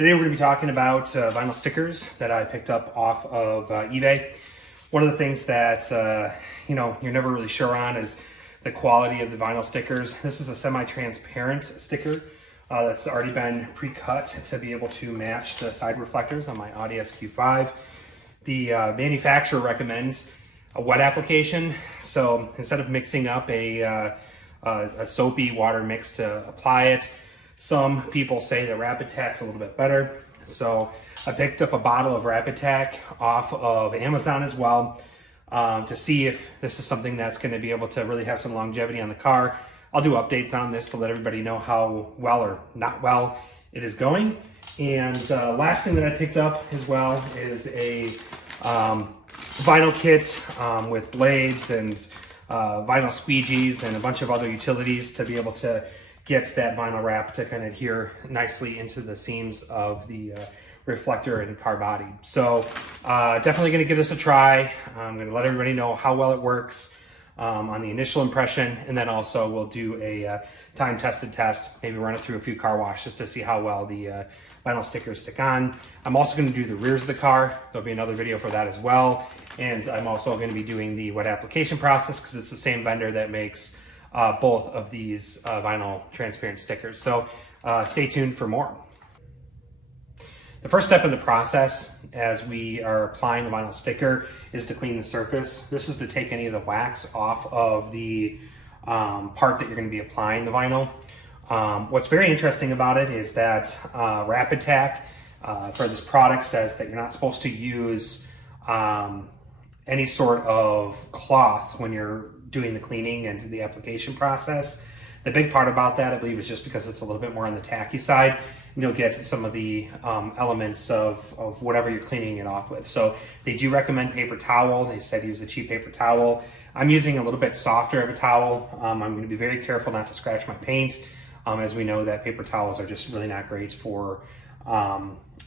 Today we're going to be talking about vinyl stickers that I picked up off of eBay. One of the things that you're never really sure on is the quality of the vinyl stickers. This is a semi-transparent sticker that's already been pre-cut to be able to match the side reflectors on my Audi SQ5. The manufacturer recommends a wet application, so instead of mixing up a soapy water mix to apply it, some people say that Rapid Tac's a little bit better. So I picked up a bottle of Rapid Tac off of Amazon as well to see if this is something that's going to be able to really have some longevity on the car. I'll do updates on this to let everybody know how well or not well it is going. And last thing that I picked up as well is a vinyl kit with blades and vinyl squeegees and a bunch of other utilities to be able to get that vinyl wrap to kind of adhere nicely into the seams of the reflector and car body. So definitely going to give this a try. I'm going to let everybody know how well it works on the initial impression, and then also we'll do a time-tested test, maybe run it through a few car washes to see how well the vinyl stickers stick on. I'm also going to do the rears of the car. There'll be another video for that as well. And I'm also going to be doing the wet application process because it's the same vendor that makes both of these vinyl transparent stickers. So stay tuned for more. The first step in the process as we are applying the vinyl sticker is to clean the surface. This is to take any of the wax off of the part that you're going to be applying the vinyl. What's very interesting about it is that Rapid Tac for this product says that you're not supposed to use any sort of cloth when you're doing the cleaning and the application process. The big part about that, I believe, is just because it's a little bit more on the tacky side, and you'll get some of the elements of whatever you're cleaning it off with. So they do recommend paper towel. They said use a cheap paper towel. I'm using a little bit softer of a towel. I'm going to be very careful not to scratch my paint, as we know that paper towels are just really not great for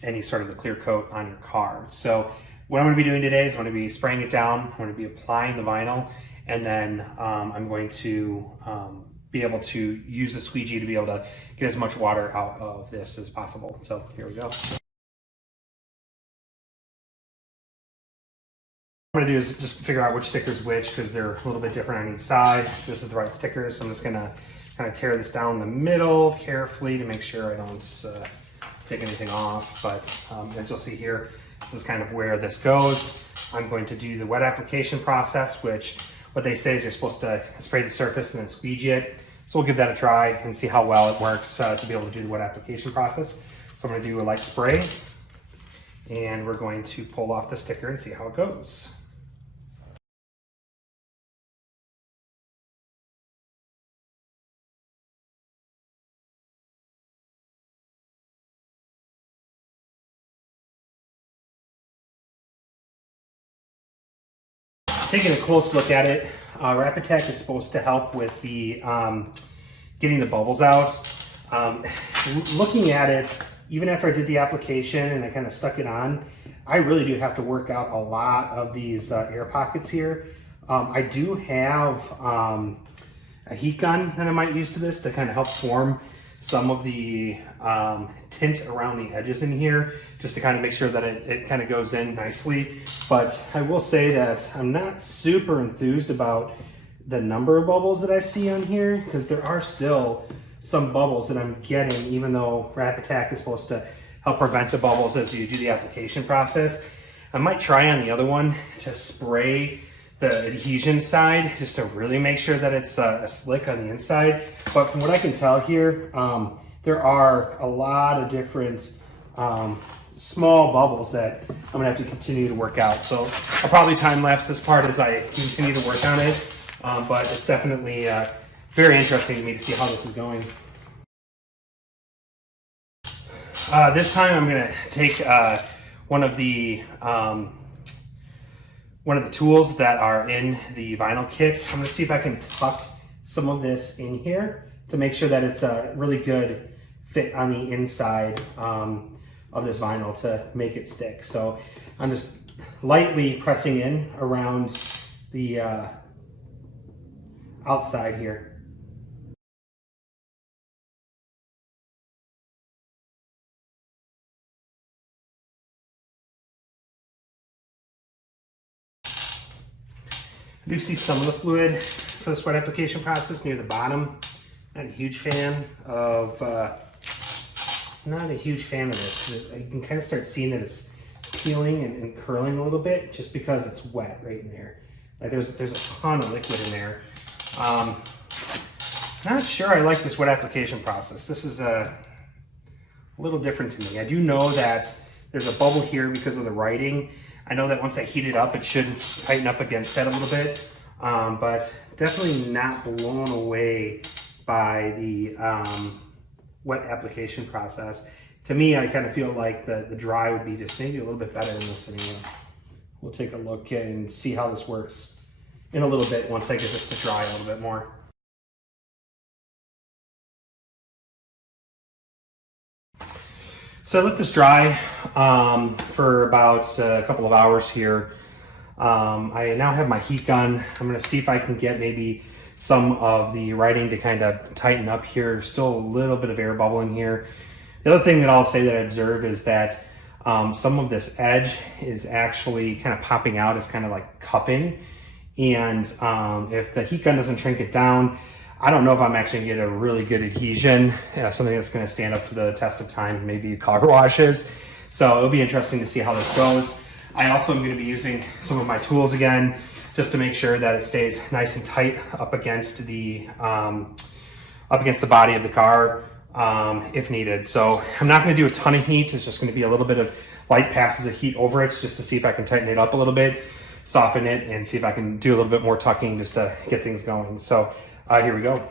any sort of a clear coat on your car. So what I'm going to be doing today is I'm going to be spraying it down. I'm going to be applying the vinyl, and then I'm going to be able to use the squeegee to be able to get as much water out of this as possible. So here we go. What I'm going to do is just figure out which sticker is which because they're a little bit different on each side. This is the right sticker, so I'm just going to kind of tear this down the middle carefully to make sure I don't take anything off. But as you'll see here, this is kind of where this goes. I'm going to do the wet application process, which what they say is you're supposed to spray the surface and then squeegee it. So we'll give that a try and see how well it works to be able to do the wet application process. So I'm going to do a light spray, and we're going to pull off the sticker and see how it goes. Taking a close look at it, Rapid Tac is supposed to help with the getting the bubbles out. Looking at it, even after I did the application and I kind of stuck it on, I really do have to work out a lot of these air pockets here. I do have a heat gun that I might use to this to kind of help form some of the tint around the edges in here, just to kind of make sure that it kind of goes in nicely. But I will say that I'm not super enthused about the number of bubbles that I see on here, because there are still some bubbles that I'm getting, even though Rapid Tac is supposed to help prevent the bubbles as you do the application process. I might try on the other one to spray the adhesion side just to really make sure that it's slick on the inside. But from what I can tell here, there are a lot of different small bubbles that I'm gonna have to continue to work out. So I'll probably time lapse this part as I continue to work on it. But it's definitely very interesting to me to see how this is going. This time I'm gonna take one of the tools that are in the vinyl kit. I'm gonna see if I can tuck some of this in here to make sure that it's a really good fit on the inside of this vinyl to make it stick. So I'm just lightly pressing in around the outside here. I do see some of the fluid for the sweat application process near the bottom. Not a huge fan of this. You can kind of start seeing that it's peeling and curling a little bit just because it's wet right in there. Like there's a ton of liquid in there. Not sure I like this wet application process. This is a little different to me. I do know that there's a bubble here because of the writing. I know that once I heat it up, it should tighten up against that a little bit, but definitely not blown away by the wet application process. To me, I kind of feel like the dry would be just maybe a little bit better in this scenario. We'll take a look and see how this works in a little bit once I get this to dry a little bit more. So I let this dry for about a couple of hours here. I now have my heat gun. I'm going to see if I can get maybe some of the writing to kind of tighten up here. There's still a little bit of air bubble in here. The other thing that I'll say that I observe is that some of this edge is actually kind of popping out. It's kind of like cupping. And if the heat gun doesn't shrink it down, I don't know if I'm actually gonna get a really good adhesion, something that's gonna stand up to the test of time, maybe car washes. So it'll be interesting to see how this goes. I also am gonna be using some of my tools again, just to make sure that it stays nice and tight up against the body of the car if needed. So I'm not gonna do a ton of heat. It's just gonna be a little bit of light passes of heat over it just to see if I can tighten it up a little bit, soften it, and see if I can do a little bit more tucking just to get things going. So here we go.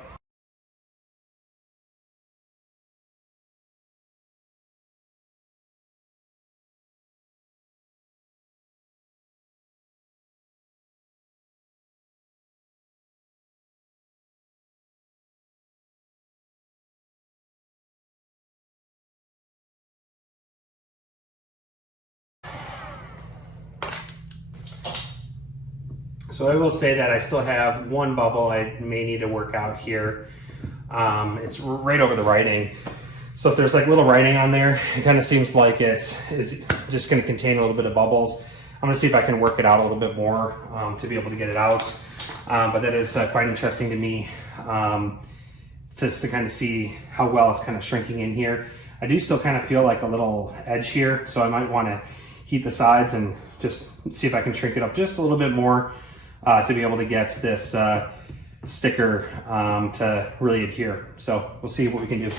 So I will say that I still have one bubble I may need to work out here. It's right over the writing. So if there's like little writing on there, it kind of seems like it is just going to contain a little bit of bubbles. I'm going to see if I can work it out a little bit more to be able to get it out. But that is quite interesting to me, just to kind of see how well it's kind of shrinking in here. I do still kind of feel like a little edge here, so I might want to heat the sides and just see if I can shrink it up just a little bit more to be able to get this sticker to really adhere. So we'll see what we can do.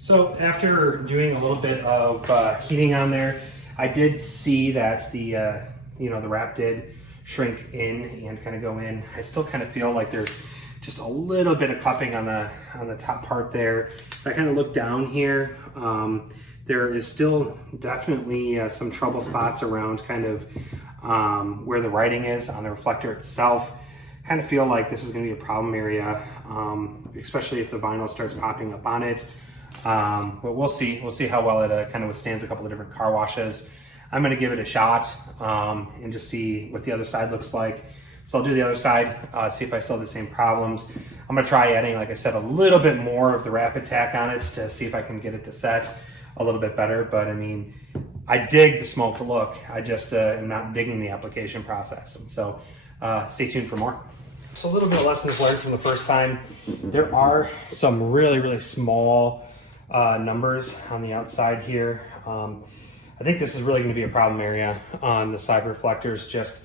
So after doing a little bit of heating on there, I did see that the the wrap did shrink in and kind of go in. I still kind of feel like there's just a little bit of cupping on the top part there. If I kind of look down here, there is still definitely some trouble spots around kind of where the writing is on the reflector itself. I kind of feel like this is going to be a problem area, especially if the vinyl starts popping up on it. But we'll see how well it kind of withstands a couple of different car washes. I'm going to give it a shot and just see what the other side looks like. So I'll do the other side, see if I still have the same problems. I'm going to try adding, like I said, a little bit more of the Rapid Tac on it to see if I can get it to set a little bit better. But I mean, I dig the smoked look. I just am not digging the application process. And so stay tuned for more. So a little bit of lessons learned from the first time. There are some really, really small numbers on the outside here. I think this is really going to be a problem area on the side reflectors, just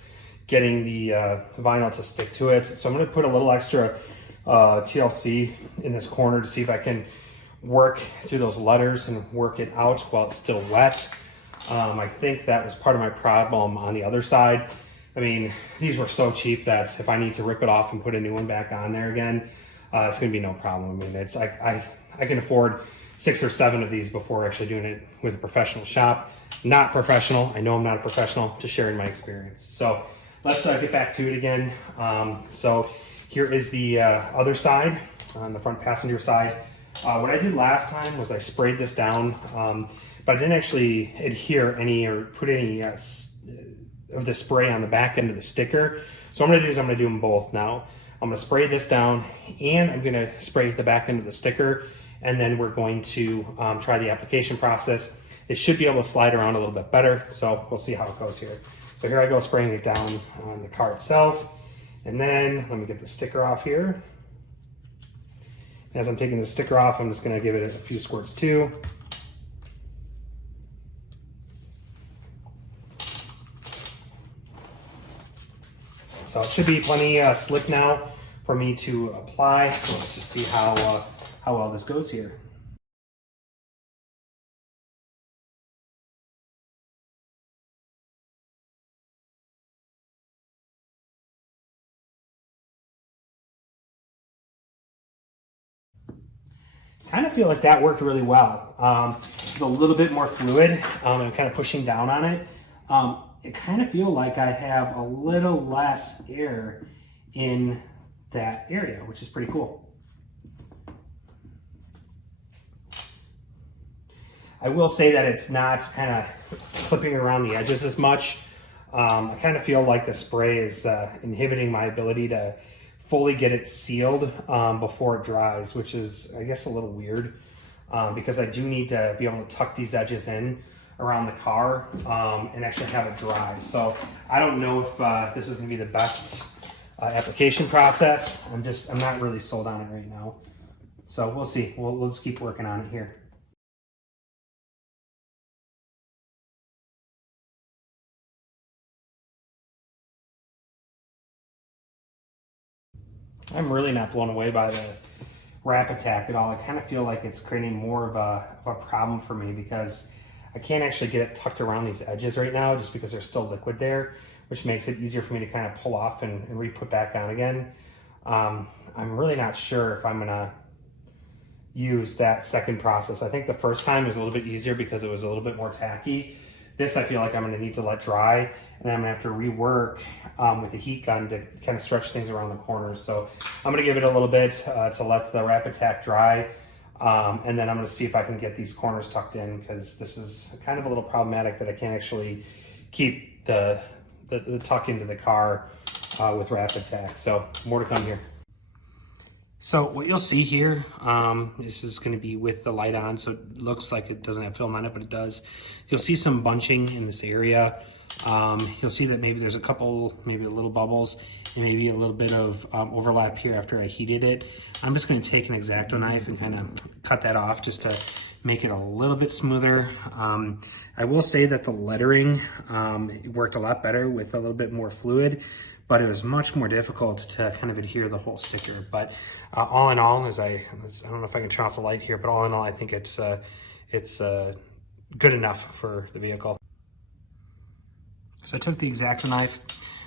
getting the vinyl to stick to it. So I'm going to put a little extra TLC in this corner to see if I can work through those letters and work it out while it's still wet. I think that was part of my problem on the other side. I mean, these were so cheap that if I need to rip it off and put a new one back on there again, it's gonna be no problem. I mean, it's I can afford 6 or 7 of these before actually doing it with a professional shop. Not professional, I know I'm not a professional, just sharing my experience. So let's get back to it again. So here is the other side, on the front passenger side. What I did last time was I sprayed this down, but I didn't actually adhere any or put any of the spray on the back end of the sticker. So what I'm gonna do is I'm gonna do them both now. I'm gonna spray this down and I'm gonna spray the back end of the sticker, and then we're going to try the application process. It should be able to slide around a little bit better, so we'll see how it goes here. So here I go spraying it down on the car itself, and then let me get the sticker off here. As I'm taking the sticker off, I'm just gonna give it a few squirts too. So it should be plenty slick now for me to apply. So let's just see how well this goes here. Kind of feel like that worked really well. A little bit more fluid and kind of pushing down on it. I kind of feel like I have a little less air in that area, which is pretty cool. I will say that it's not kind of clipping around the edges as much. I kind of feel like the spray is inhibiting my ability to fully get it sealed before it dries, which is, I guess, a little weird because I do need to be able to tuck these edges in around the car and actually have it dry. So I don't know if this is gonna be the best application process. I'm not really sold on it right now. So we'll see, we'll just keep working on it here. I'm really not blown away by the Rapid Tac at all. I kind of feel like it's creating more of a problem for me because I can't actually get it tucked around these edges right now just because there's still liquid there, which makes it easier for me to kind of pull off and re-put back on again. I'm really not sure if I'm gonna use that second process. I think the first time was a little bit easier because it was a little bit more tacky. This I feel like I'm gonna need to let dry, and then I'm gonna have to rework with the heat gun to kind of stretch things around the corners. So I'm gonna give it a little bit to let the Rapid Tac dry. And then I'm gonna see if I can get these corners tucked in because this is kind of a little problematic that I can't actually keep the tuck into the car with Rapid Tac. So more to come here. So what you'll see here, this is gonna be with the light on, so it looks like it doesn't have film on it, but it does. You'll see some bunching in this area. You'll see that maybe there's a couple, maybe little bubbles, and maybe a little bit of overlap here after I heated it. I'm just gonna take an X-Acto knife and kind of cut that off just to make it a little bit smoother. I will say that the lettering worked a lot better with a little bit more fluid, but it was much more difficult to kind of adhere the whole sticker. But all in all, I don't know if I can turn off the light here, but all in all, I think it's good enough for the vehicle. So I took the X-Acto knife,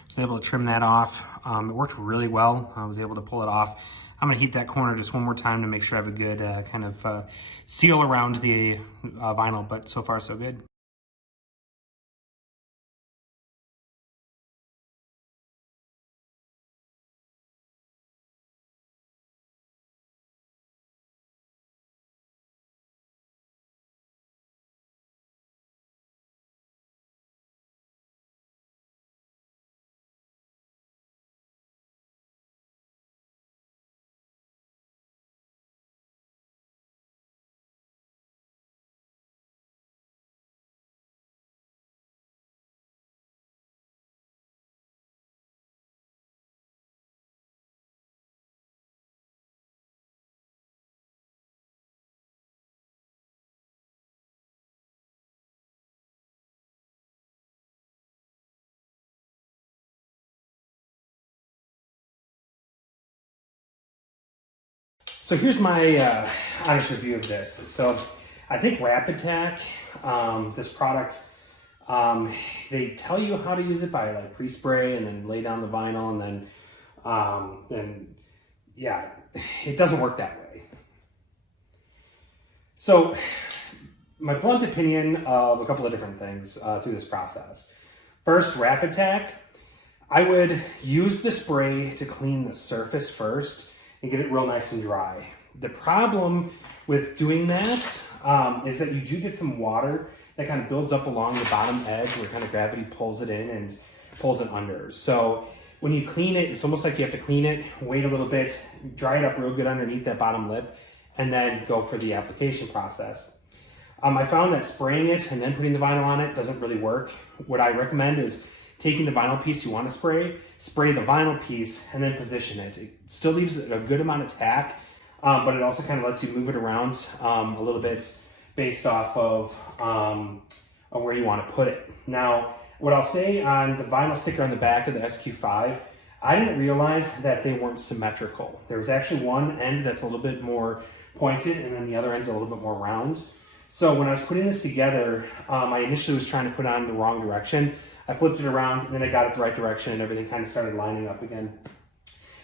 was able to trim that off. It worked really well. I was able to pull it off. I'm gonna heat that corner just one more time to make sure I have a good kind of seal around the vinyl, but so far so good. So here's my honest review of this. So I think Rapid Tac, this product, They tell you how to use it by like pre-spray and then lay down the vinyl, and then yeah, it doesn't work that way. So my blunt opinion of a couple of different things through this process. First, Rapid Tac. I would use the spray to clean the surface first and get it real nice and dry. The problem with doing that is that you do get some water that kind of builds up along the bottom edge where kind of gravity pulls it in and pulls it under. So when you clean it, it's almost like you have to clean it, wait a little bit, dry it up real good underneath that bottom lip, and then go for the application process. I found that spraying it and then putting the vinyl on it doesn't really work. What I recommend is taking the vinyl piece you want to spray the vinyl piece, and then position it. It still leaves a good amount of tack, but it also kind of lets you move it around a little bit based off of where you want to put it. Now, what I'll say on the vinyl sticker on the back of the SQ5, I didn't realize that they weren't symmetrical. There was actually one end that's a little bit more pointed, and then the other end's a little bit more round. So when I was putting this together, I initially was trying to put it on in the wrong direction. I flipped it around, and then I got it the right direction, and everything kind of started lining up again.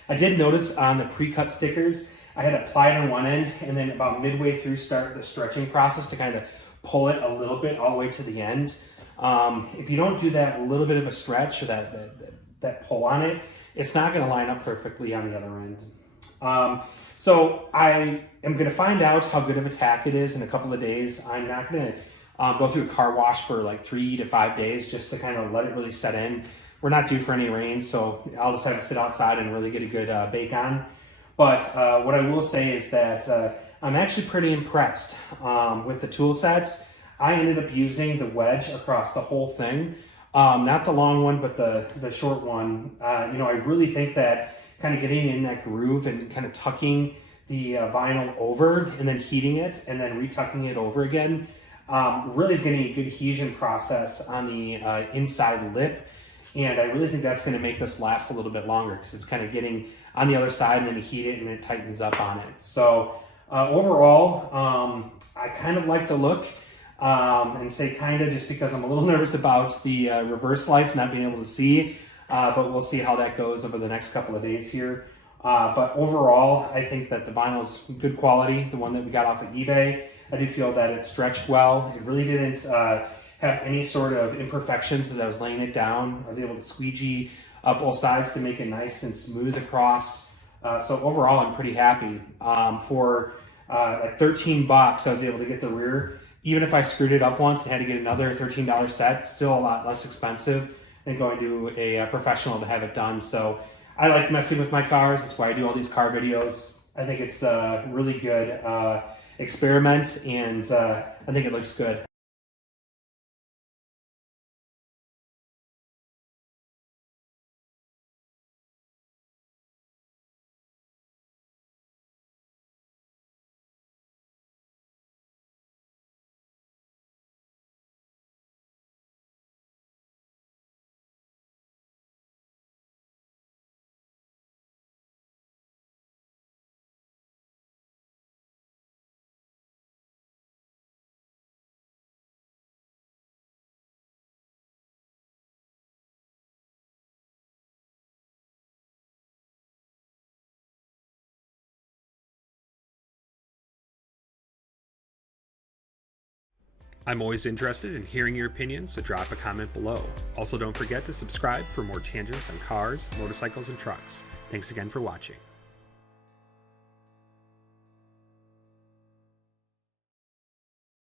I did notice on the pre-cut stickers, I had applied on one end, and then about midway through start the stretching process to kind of pull it a little bit all the way to the end. If you don't do that little bit of a stretch or that pull on it, it's not going to line up perfectly on the other end. So I am going to find out how good of a tack it is in a couple of days. I'm not going to go through a car wash for like 3 to 5 days just to kind of let it really set in. We're not due for any rain, so I'll just have to sit outside and really get a good bake on. But what I will say is that I'm actually pretty impressed with the tool sets. I ended up using the wedge across the whole thing. Not the long one, but the short one. I really think that kind of getting in that groove and kind of tucking the vinyl over and then heating it and then retucking it over again really is getting a good adhesion process on the inside lip. And I really think that's going to make this last a little bit longer because it's kind of getting on the other side, and then you heat it and it tightens up on it. So overall, I kind of like the look. And say kind of just because I'm a little nervous about the reverse lights not being able to see, but we'll see how that goes over the next couple of days here. But overall, I think that the vinyl's good quality, the one that we got off of eBay. I do feel that it stretched well. It really didn't have any sort of imperfections as I was laying it down. I was able to squeegee up both sides to make it nice and smooth across. So overall, I'm pretty happy. For like 13 bucks, I was able to get the rear. Even if I screwed it up once and had to get another $13 set, still a lot less expensive than going to a professional to have it done. So I like messing with my cars. That's why I do all these car videos. I think it's a really good experiment, and I think it looks good. I'm always interested in hearing your opinions, so drop a comment below. Also, don't forget to subscribe for more tangents on cars, motorcycles, and trucks. Thanks again for watching.